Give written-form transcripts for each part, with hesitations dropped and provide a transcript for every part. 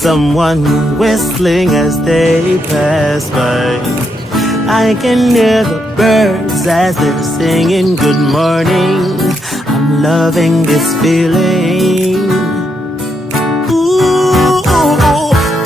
someone whistling as they pass by. I can hear the birds as they're singing good morning. I'm loving this feeling. Ooh,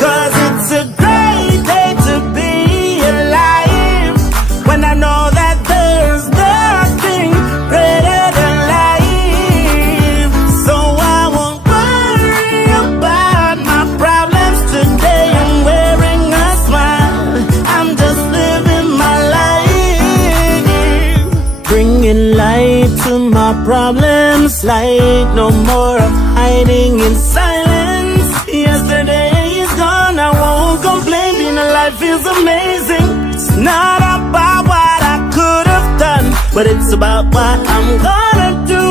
'cause it's a great day to be alive. When I know that there's nothing greater than life. So I won't worry about my problems today. I'm wearing a smile. I'm just living my life. Bringing light to my problems. Light, no more of hiding in silence. Yesterday is gone, I won't complain. Being alive feels amazing. It's not about what I could have done, but it's about what I'm gonna do.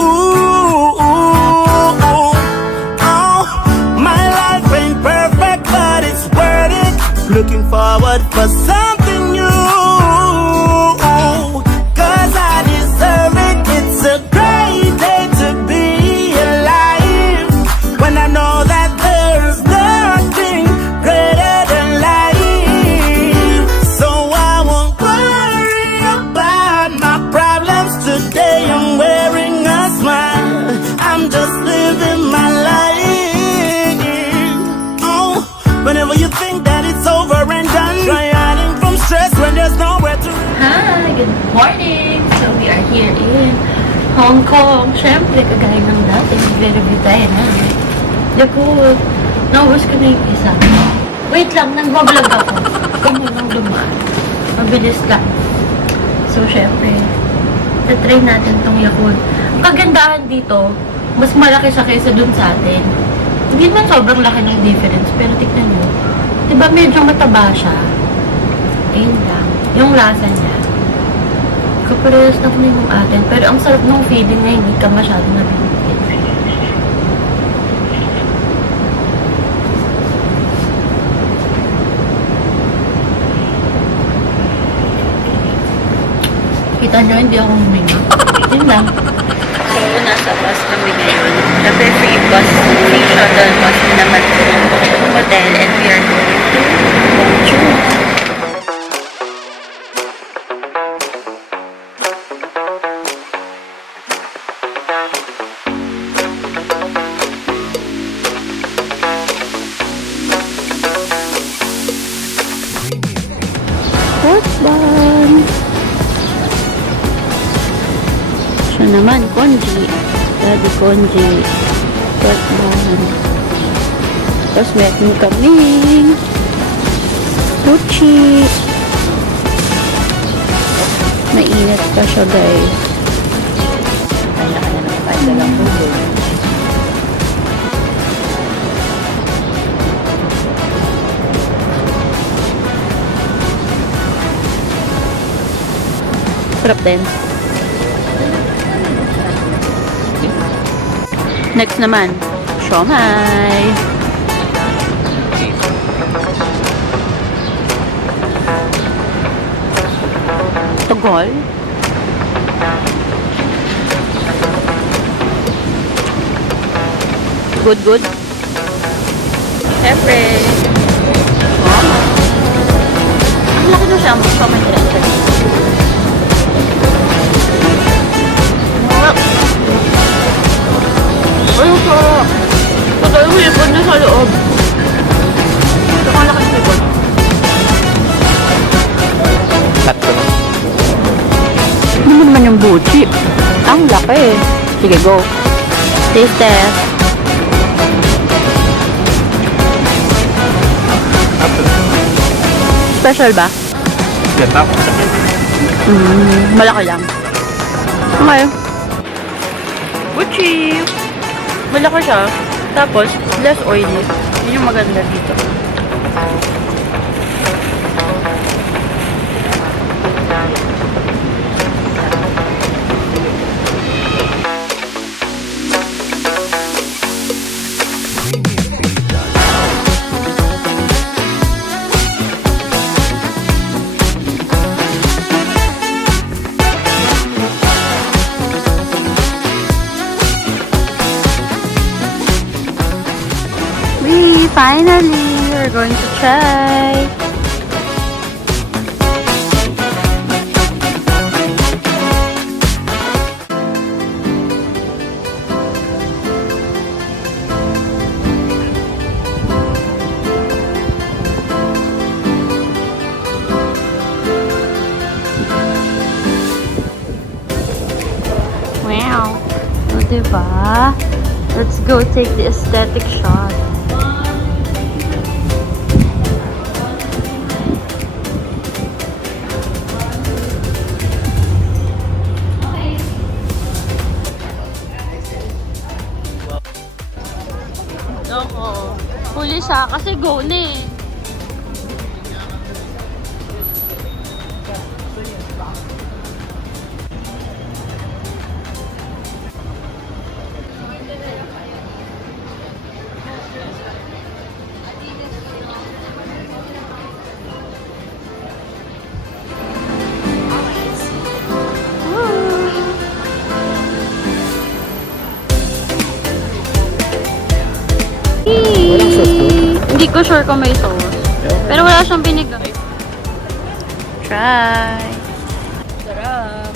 Ooh, oh, my life ain't perfect, but it's worth it. Looking forward for something new. 'Cause I deserve it. It's a great day to be alive. When I know that there's nothing greater than life. So I won't worry about my problems today. I'm wearing a smile. I'm just living my life. Oh, whenever you think that it's over and done, try hiding from stress when there's nowhere to. Hi! Good morning! So, we are here in Hong Kong. Siyempre, kagaya ng dati, nagre-review tayo na Yakult. Naubos ko na yung isa. Wait lang, nag-vlog ako. Ganyan lang dumaan. Mabilis lang. So, siyempre, na-try natin tong Yakult. Ang kagandahan dito, mas malaki siya kaysa dun sa atin. Hindi naman sobrang laki ng difference, pero tignan mo. Diba medyo mataba siya? Ayun lang. Yung lasa niya. Kaparehas na kung yung atin. Pero ang sarap ng feeling na hindi ka masyado nabibigyan. Kita nyo, hindi ako huminga. Yun lang. So, nasa bus kami ngayon. Siyempre, free bus, free shuttle bus naman po yung hotel, and we are going to Hongju. Husband. Siya naman, Konji. Daddy Konji. Husband. Tapos meron kaming Gucci. Mainit pa siya, guys. Kaya ka na ng panda lang po. Sarap din. Next naman, siomai. Togol. Good. Siyempre. Ang laki na siya. Siomai diretso. Ayun po. Pagkain mo yung na sa loob. Ito ang laki ng ibon. Tatlo. Hindi mo naman yung buchi. Ang laki. Sige, go. Taste test. Special ba? Ganda. Malaki lang. Okay. Gucci! Malaki siya. Tapos, less oily. Yun yung maganda dito. Whee! finally, we're going to try. Wow. O, diba? Let's go take the aesthetic shot. Ako. Huli siya kasi go na eh. Hindi ko sure kung may sauce. Pero wala siyang binigay. Try. Sarap.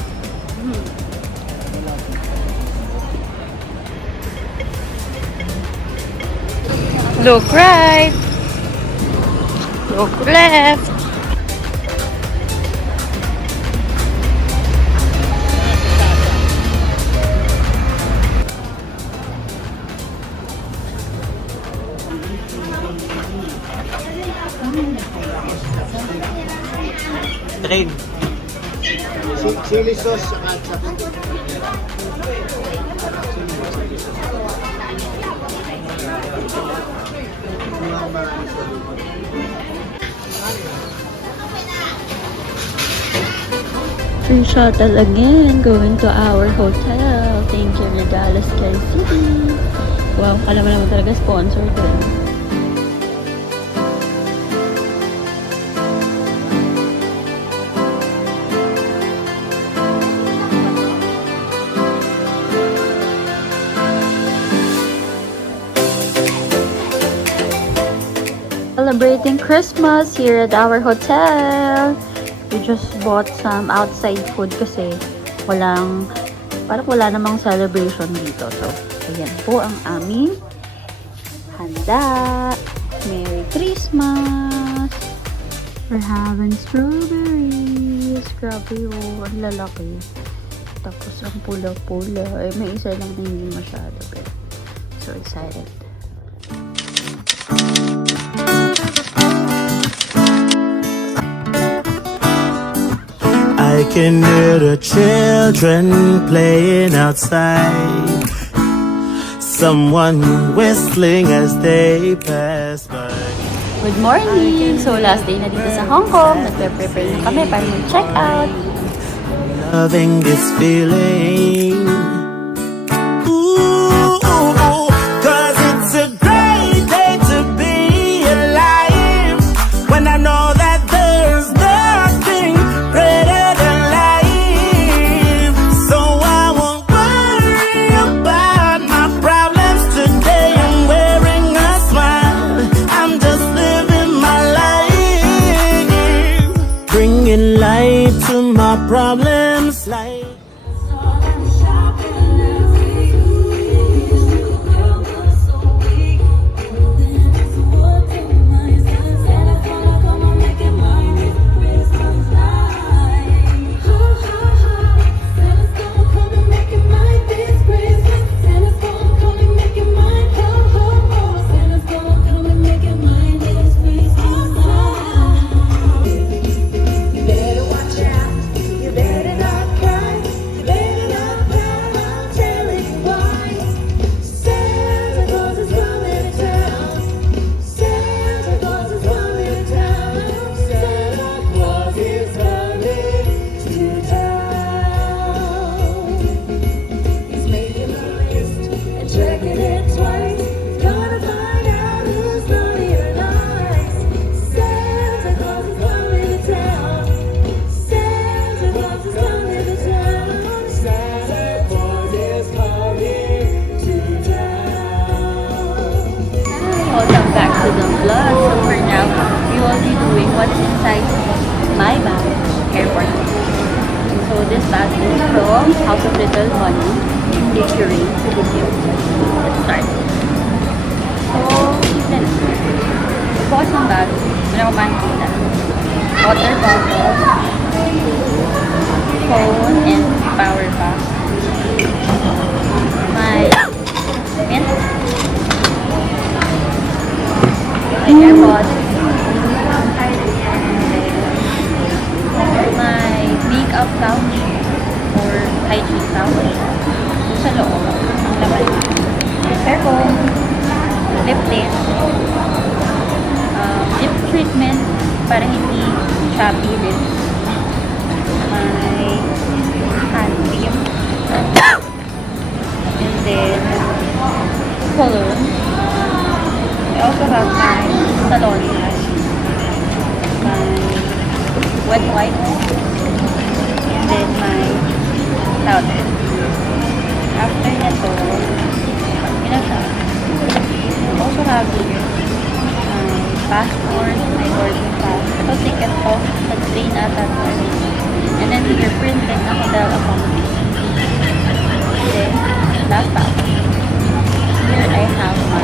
Look right. Look left. Train. Chili sauce at saka Free shuttle again, going to our hotel. Thank you, Regalo Sky City. Wow, alam mo naman talaga sponsor ko. Celebrating Christmas here at our hotel. We just bought some outside food kasi parang wala namang celebration dito. So, ayan po ang aming handa. Merry Christmas! We're having strawberries. Grabe oh, ang lalaki. Tapos ang pula-pula. Ay, may isa lang na hindi masyado. Pero, so excited. I can hear the children playing outside. Someone whistling as they pass by. Good morning! So, last day na dito sa Hong Kong. Nagpe-prepare na kami para mag-check out. Loving this feeling. Ooh, 'cause it's a great day to be alive. When I know that there's nothing greater than life. So I won't worry about my problems today. I'm wearing a smile. I'm just living my life. Bringing light to my problems. Light. You better watch out, you better not cry. inside my bag, airport. So this bag is from House of Little Money, Bakery, Philippines. Let's start. So, then, bukas ng bag, wala ko makikita. Water bottle, phone, and power bank. My mint, my AirPods, my makeup pouch or hygiene pouch. Sa loob, ang laman. Hair comb, lip tint, lip treatment para hindi chappy lips. My hand cream. And then, cologne. I also have my salon mask. My wet wipes. And then my powder. After nito, yun na siya. I also have here my passport, my boarding pass. Ito ticket ko sa train at that time. And then here, printed na hotel accommodation. Then, last up. Here I have my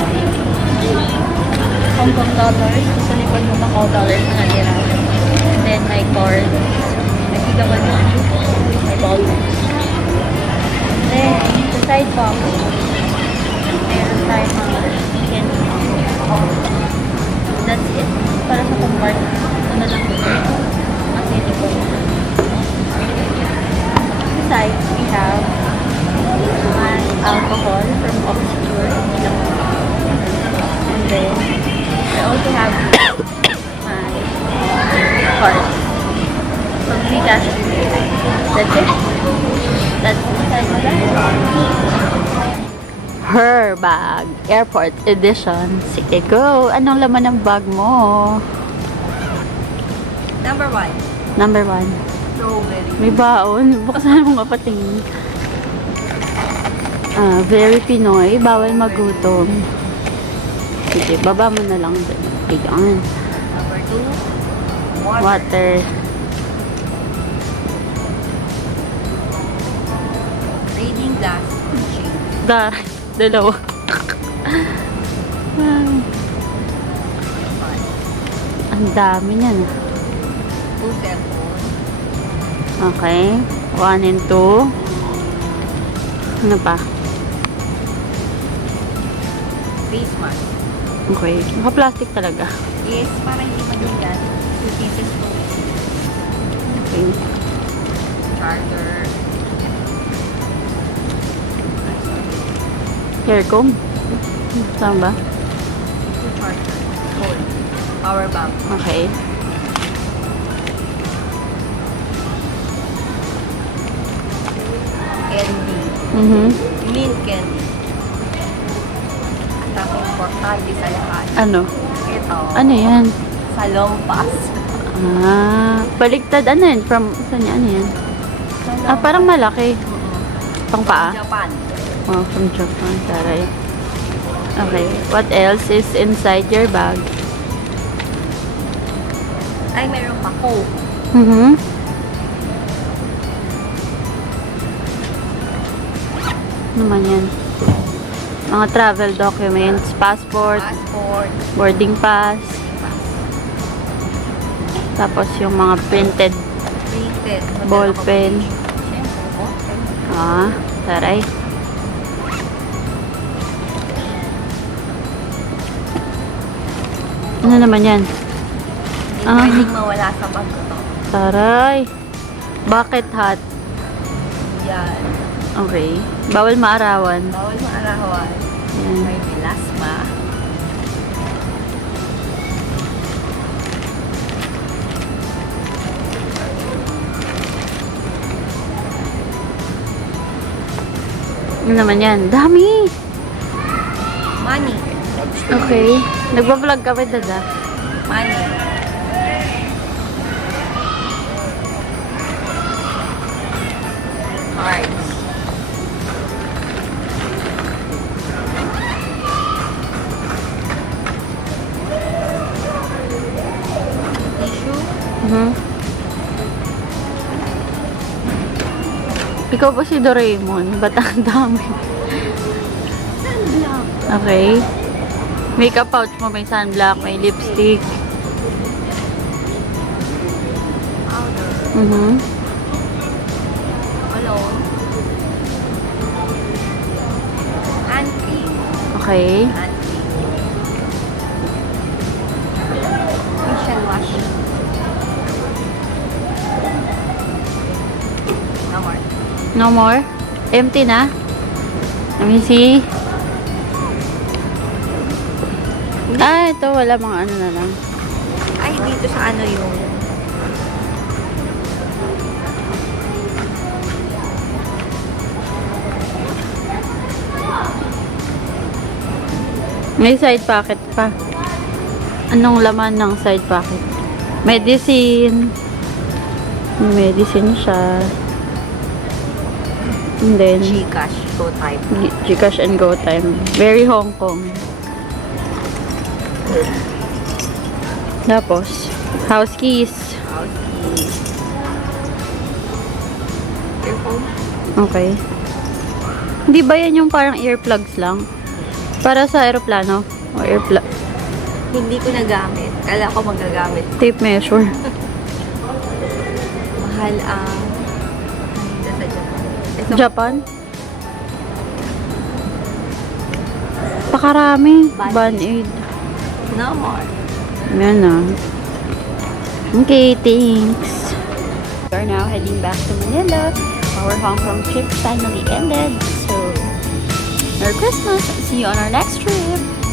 Hong Kong dollars. Sa likod mo Macau dollars na natira. And then my cards. Nakita ko na my ballrooms. Then, sa side box, meron tayo mga candy. That's it. Para sa compartment. Ito na lang po. Ang candy ko. Inside, we have my alcohol from Obscure. And then, I also have my cards from Gcash. That's it. That's inside my bag. Her bag. Airport edition. Sige, go. Anong laman ng bag mo? Number 1. Number 1. Strawberry. May baon. Buksan mo nga patingin. Very Pinoy. Bawal magutom. Sige, baba mo na lang dun. Ayan. Number 2. Water. Reading glass. Shade. Dalawa. Ang dami niyan. 2 cellphone. Okay. 1 and 2. Ano pa? Face mask. Okay. Naka-plastic talaga. Yes, para hindi madulas. 2 pieces to. Okay. Charger. Hair comb. Saan ba? 2 charger. Phone. Power bank. Okay. Candy. Mint candy. At ang importante sa lahat. Ano? Ito. Ano yan? Salong pass. Baligtad. Ano yan? From, saan yan? Ano yan? Parang malaki. Pang paa? Japan. Oh, from Japan. Taray. Okay. What else is inside your bag? Ay, meron pa. Coke. Ano man yan? Mga travel documents, passport, Passport. boarding pass, tapos yung mga printed Printed. ball pen. Siyempre, ball pen. Taray. Ano naman yan? Hindi pwedeng mawala sa bag ko to. Taray. Bucket hat. Yan. Okay. Bawal maarawan. Bawal maarawan. Yan. May melasma. Ano naman yan? Dami! Money. Okay. Nagbablog ka ba, Dada? Money. Cards. Tissue. Ikaw ba si Doraemon? Ba't ang dami? Sunblock. Okay. Makeup pouch mo, may sunblock, may lipstick. Powder. Cologne. Hand cream. Okay. Hand cream. Facial wash. No more. No more? Empty na? Let me see. Ah, ito. Wala mga ano na lang. Ay, dito sa ano yung... May side pocket pa. Anong laman ng side pocket? Medicine. Medicine siya. And then, Gcash. Go type. Gcash and Go Time. Very Hong Kong. Tapos, house keys. House keys. Earphone. Okay. Hindi ba yan yung parang earplugs lang? Para sa aeroplano? O airplug? Hindi ko nagamit. Kala ko magagamit. Tape measure. Mahal ang... Nandito sa Japan. Ito, Japan? Pakarami. Band-aid. no more. Yan na. Okay, thanks. We are now heading back to Manila. Our Hong Kong trip finally ended. So, Merry Christmas. See you on our next trip.